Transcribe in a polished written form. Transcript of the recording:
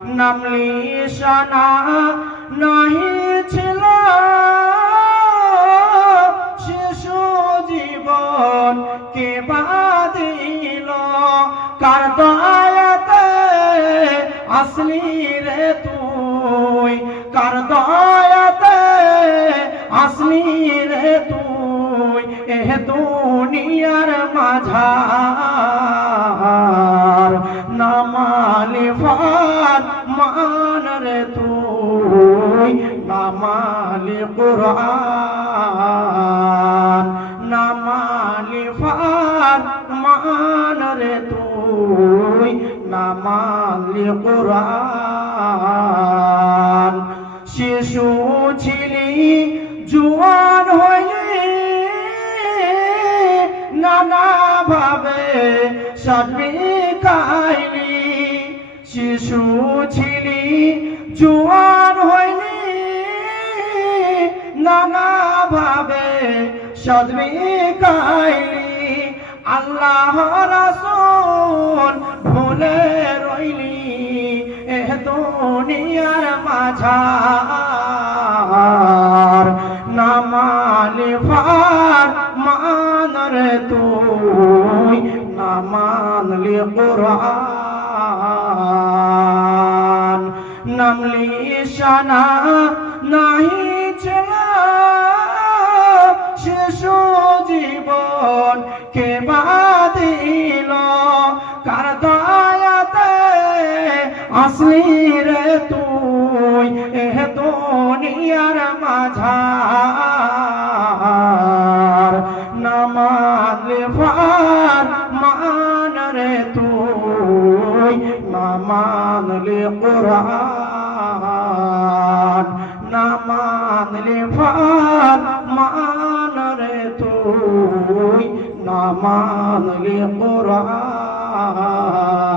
নামলি শানা নাহি ছিল শিশু জীবন কে বাদিল কার দয়াতে আসলি রে তুই কার দয়াতে আসলি রে তুই এহ দুনিয়ার মাঝার নামালিফাত মান রে তুই নামালি কুরআন নামালিফাত মান রে তুই নামালি কুরআন শিশু ছিলি জুয়ান হইলি নানা ভাবে সাজবি কাইলি শিশু ছিলি জুয়ান হইলি নানা ভাবে সাজবি কাইলি আল্লাহ রাসূল ভুলে রইলি এহ দুনিয়ার মাঝার নামালিফাত মান রে তুই নামানলি কুরআন নামলি শানা নাহি ছিল শিশু জীবন কে বাদিল কার দয়াতে আসলি রে তুই এহ দুনিয়ার মাঝার নামালিফাত মান রে তুই নামানলি কুরআন নামালিফাত মান রে তুই নামানলি কুরআন